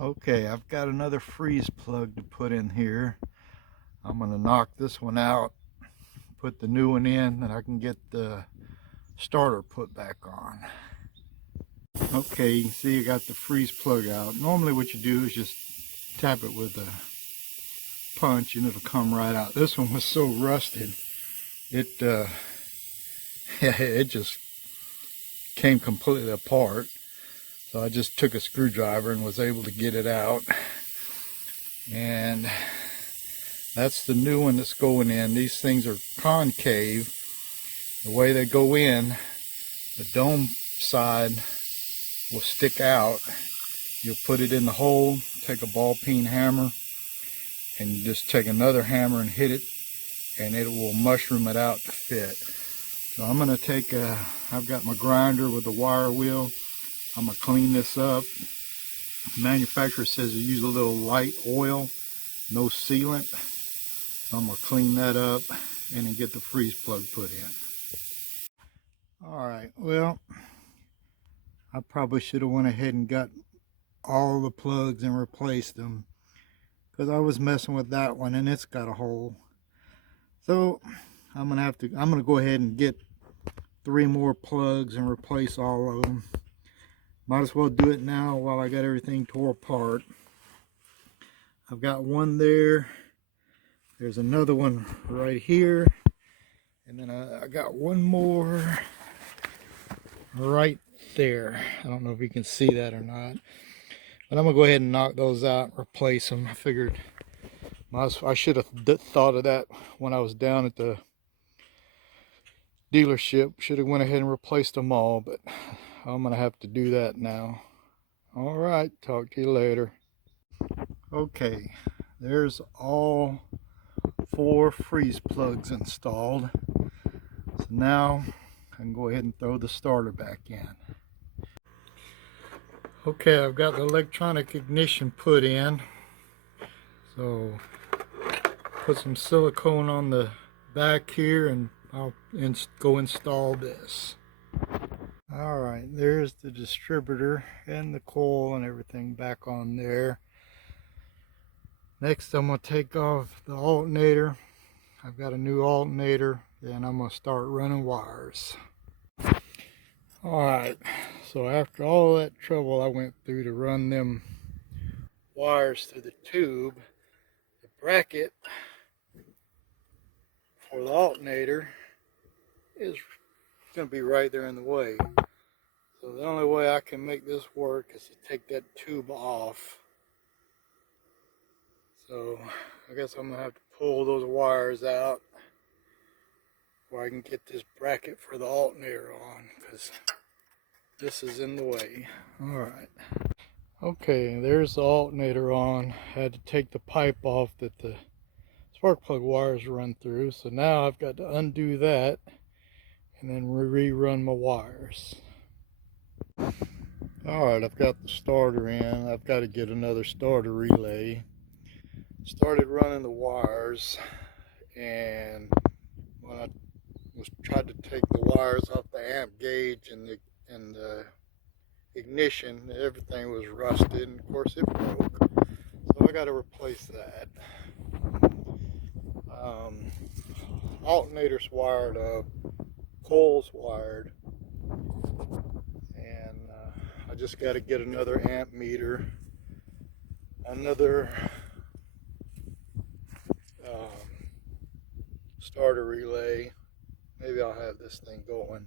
Okay, I've got another freeze plug to put in here. I'm going to knock this one out, put the new one in, and I can get the starter put back on. Okay, you can see you got the freeze plug out. Normally what you do is just tap it with a punch and it'll come right out. This one was so rusted, it it just came completely apart. So I just took a screwdriver and was able to get it out. And that's the new one that's going in. These things are concave. The way they go in, the dome side will stick out. You'll put it in the hole, take a ball peen hammer, and you just take another hammer and hit it, and it will mushroom it out to fit. So I'm going to take I've got my grinder with the wire wheel. I'm going to clean this up. The manufacturer says you use a little light oil, no sealant. So I'm going to clean that up and then get the freeze plug put in. Alright, well, I probably should have went ahead and got all the plugs and replaced them, because I was messing with that one and it's got a hole. So I'm gonna go ahead and get 3 more plugs and replace all of them. Might as well do it now while I got everything tore apart. I've got one there. There's another one right here. And then I got one more right there. I don't know if you can see that or not. But I'm going to go ahead and knock those out and replace them. I figured I should have thought of that when I was down at the dealership. Should have went ahead and replaced them all, but I'm going to have to do that now. All right, talk to you later. Okay, there's all 4 freeze plugs installed. So now I can go ahead and throw the starter back in. Okay, I've got the electronic ignition put in. So put some silicone on the back here and I'll go install this. Alright, there's the distributor and the coil and everything back on there. Next I'm going to take off the alternator. I've got a new alternator, and I'm going to start running wires. Alright, so after all that trouble I went through to run them wires through the tube, the bracket for the alternator is going to be right there in the way. So the only way I can make this work is to take that tube off. So I guess I'm going to have to pull those wires out where I can get this bracket for the alternator on, because this is in the way. Alright. Okay, there's the alternator on. Had to take the pipe off that the spark plug wires run through. So now I've got to undo that and then rerun my wires. Alright, I've got the starter in. I've got to get another starter relay. Started running the wires, and when I tried to take the wires off the amp gauge and the ignition, everything was rusted, and of course it broke. So I got to replace that. Alternator's wired up, coil's wired, and I just got to get another amp meter, another starter relay. Maybe I'll have this thing going.